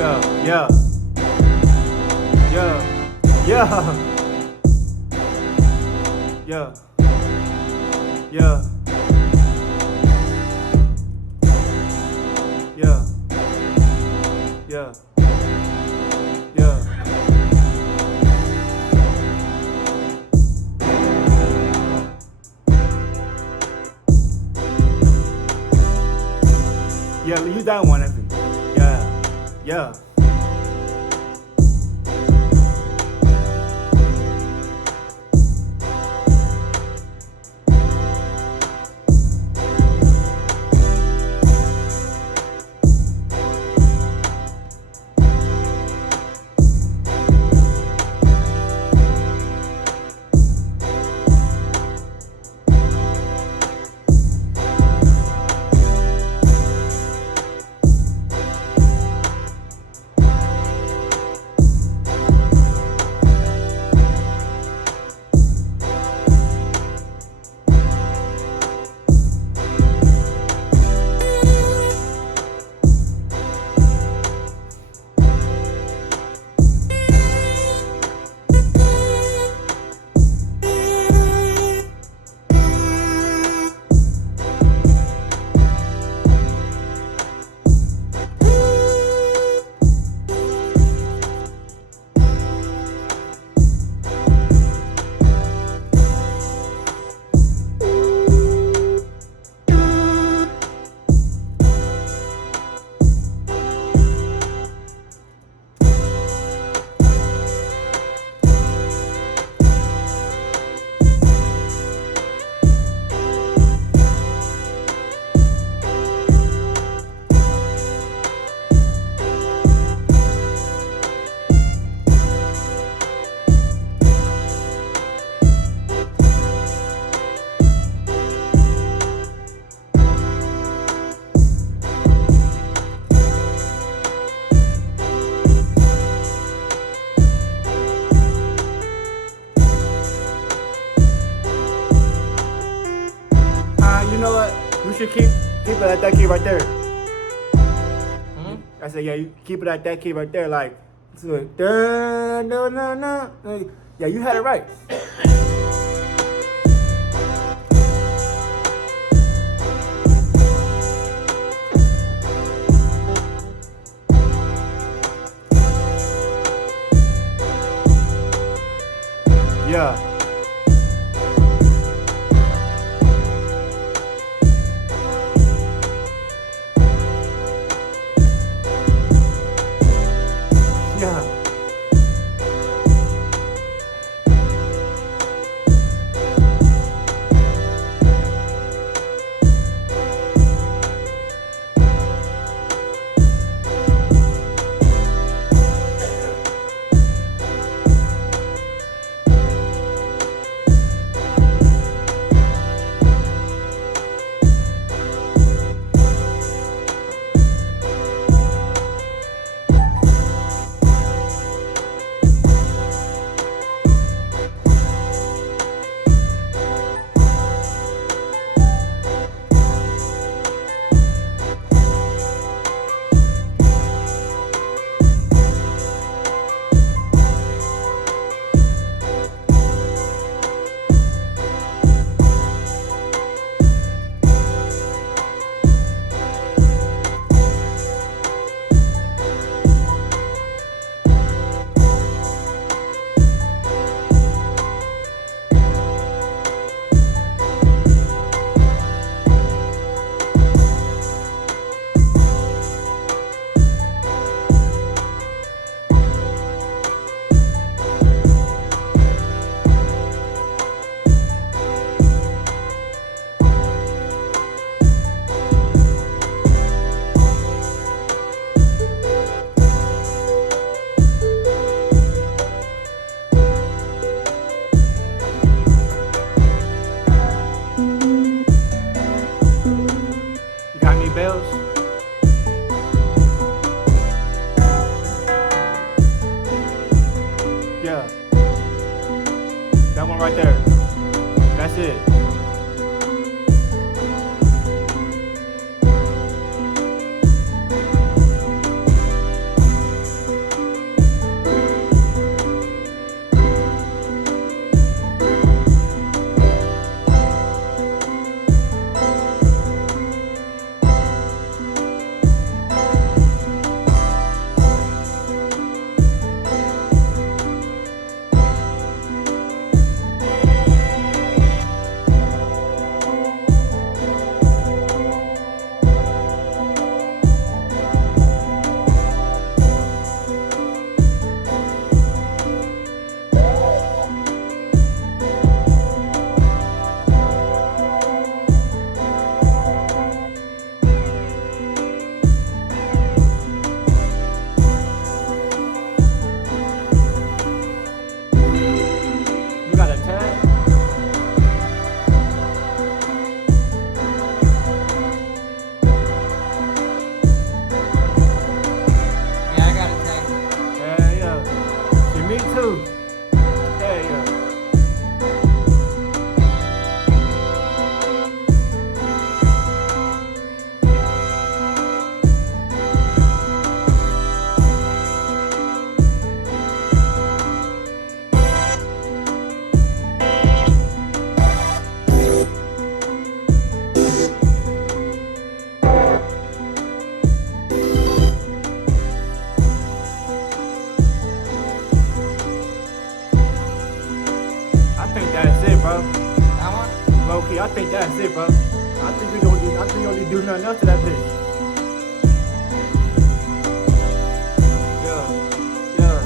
Yeah, yeah, yeah, yeah, yeah, yeah, yeah, yeah, yeah. Yeah, use that one, I think. Yeah, yeah. You know what? You should keep it at that key right there. I said, yeah, you keep it at that key right there, like, so, dun, dun, dun, dun. Yeah, you had it right. Yeah. Yeah. You got any bells? Yeah. That one right there. That's it. think that's it, bro. I think we don't do nothing else to that bitch. Yeah, yeah,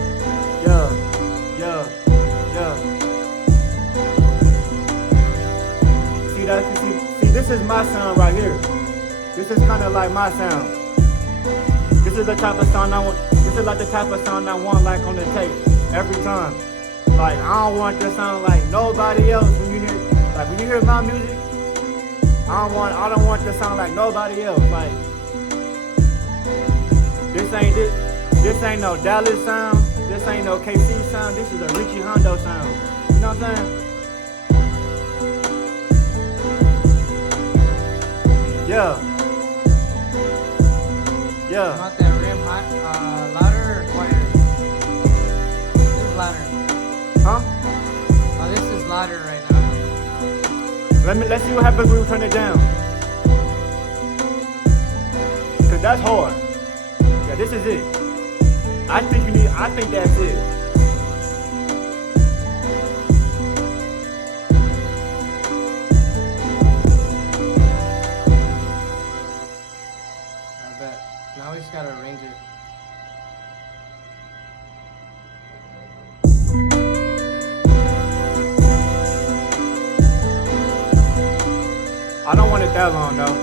yeah, yeah, yeah. See that? See, this is my sound right here. This is kind of like my sound. This is the type of sound I want. This is like the type of sound I want, like on the tape every time. Like I don't want to sound like nobody else when you hear my music. I don't want to sound like nobody else. Like this ain't no Dallas sound. This ain't no KC sound. This is a Richie Hondo sound. You know what I'm saying? Yeah. Yeah. Not that rim high, louder or quieter? This is louder. Huh? Oh, this is louder right now. Let's see what happens when we turn it down. Cause that's hard. Yeah, this is it. I think that's it. I bet. Now we just gotta arrange it. I don't want it that long though.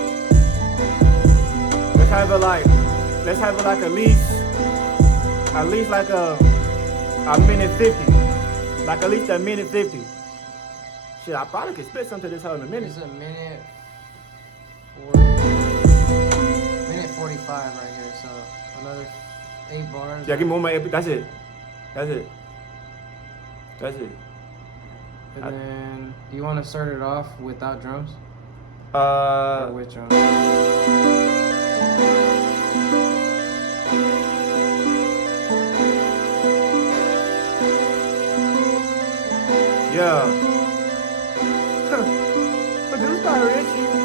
Let's have it like at least like a minute 50. Like at least a minute 50. Shit, I probably could spit something to this whole in a minute. It's a minute 40. Minute 45 right here, so another 8 bars. Yeah, give me one more. That's it. That's it. That's it. And then, do you want to start it off without drums? Uh, Or with drums? yeah. Produced by Richie.